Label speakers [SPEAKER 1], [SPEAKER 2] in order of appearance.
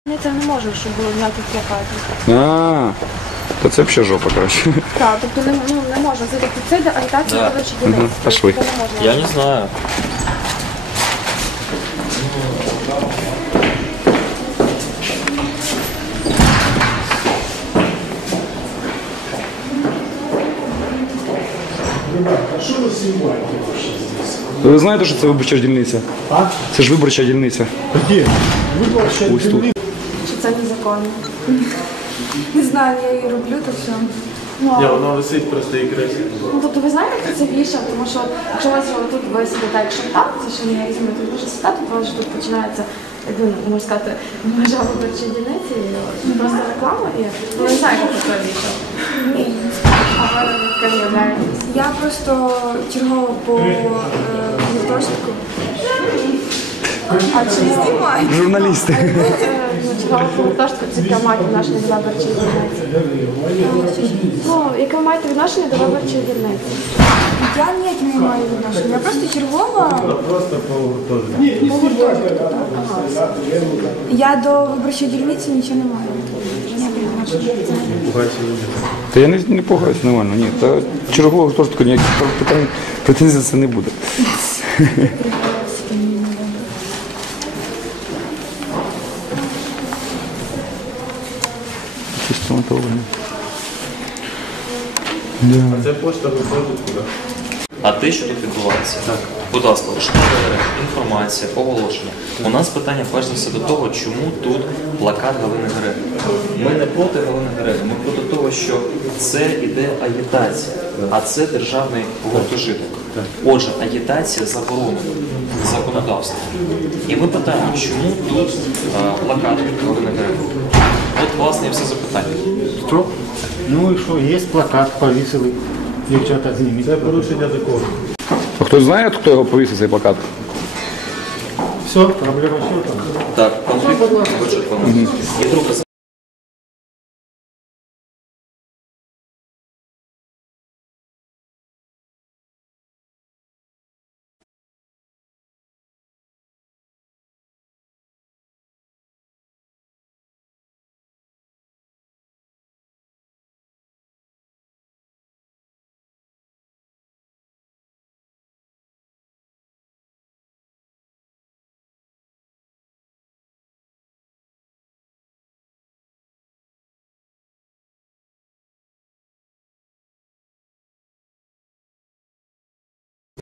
[SPEAKER 1] Це не може, щоб було ніяких плакатів.
[SPEAKER 2] То це взагалі жопа, коротше.
[SPEAKER 1] Так, тобто не можна. Це йде агітація
[SPEAKER 3] Да.
[SPEAKER 1] виборчих дільниць.
[SPEAKER 2] Пошли.
[SPEAKER 1] Це не можна.
[SPEAKER 3] Я не знаю.
[SPEAKER 4] А що ви знімаєте вообще здесь?
[SPEAKER 2] Ви знаєте, що це виборча дільниця?
[SPEAKER 4] А?
[SPEAKER 2] Це ж виборча дільниця.
[SPEAKER 4] Где? Виборча
[SPEAKER 2] Ось тут.
[SPEAKER 4] дільниця.
[SPEAKER 1] Що це незаконно. Не знаю, я її роблю, то все.
[SPEAKER 5] Ні, вона висить просто і красить.
[SPEAKER 1] Ну, тобто ви знаєте, як це вішав? Тому що якщо у вас вже тут ви сидите, якщо так, це ще не візьме, тут дуже сідати, тому що тут починається, як би, можна сказати, межа виборчої дільниці, і просто реклама, і ви не знаєте, хто це вішав. Ні. А ви ким являєтесь?
[SPEAKER 6] Я просто чергова по гуртожитку. А чи не знімають?
[SPEAKER 2] Журналісти.
[SPEAKER 1] Чергова по гуртожитку, це яке маєте відношення до виборчої дільниці? Ну, яке ви маєте відношення до виборчої дільниці?
[SPEAKER 6] Я ніяк не маю відношення. Я просто чергова
[SPEAKER 5] Просто по гуртожитку.
[SPEAKER 6] по гуртожитку. Я до виборчої дільниці нічого не маю. Ніякого відношення.
[SPEAKER 2] Та я не пугаюсь, нормально, ні. Та чергового гуртожитку ніяких питань, претензій це не буде. Чисто мотоване.
[SPEAKER 5] А це пошта гуртожитку, так?
[SPEAKER 3] А те, що тут відбувається? Так. Будь ласка, штабери, інформація, оголошення. У нас питання перш за все до того, чому тут плакат Галини Гереги. Ми не проти Галини Гереги, ми проти того, що це іде агітація, а це державний гуртожиток. Отже, агітація заборонена законодавством. І ми питаємо, чому тут плакат Галини Гереги? От, власне, і все запитання.
[SPEAKER 7] Що? Ну і що, є плакат, повісили, дівчата зніміть.
[SPEAKER 5] Це порушення закону.
[SPEAKER 2] А хтось знає, хто його повісив, цей плакат?
[SPEAKER 7] Все, проблема все там.
[SPEAKER 3] Так, конфлікт вичерпано. І друге запитання.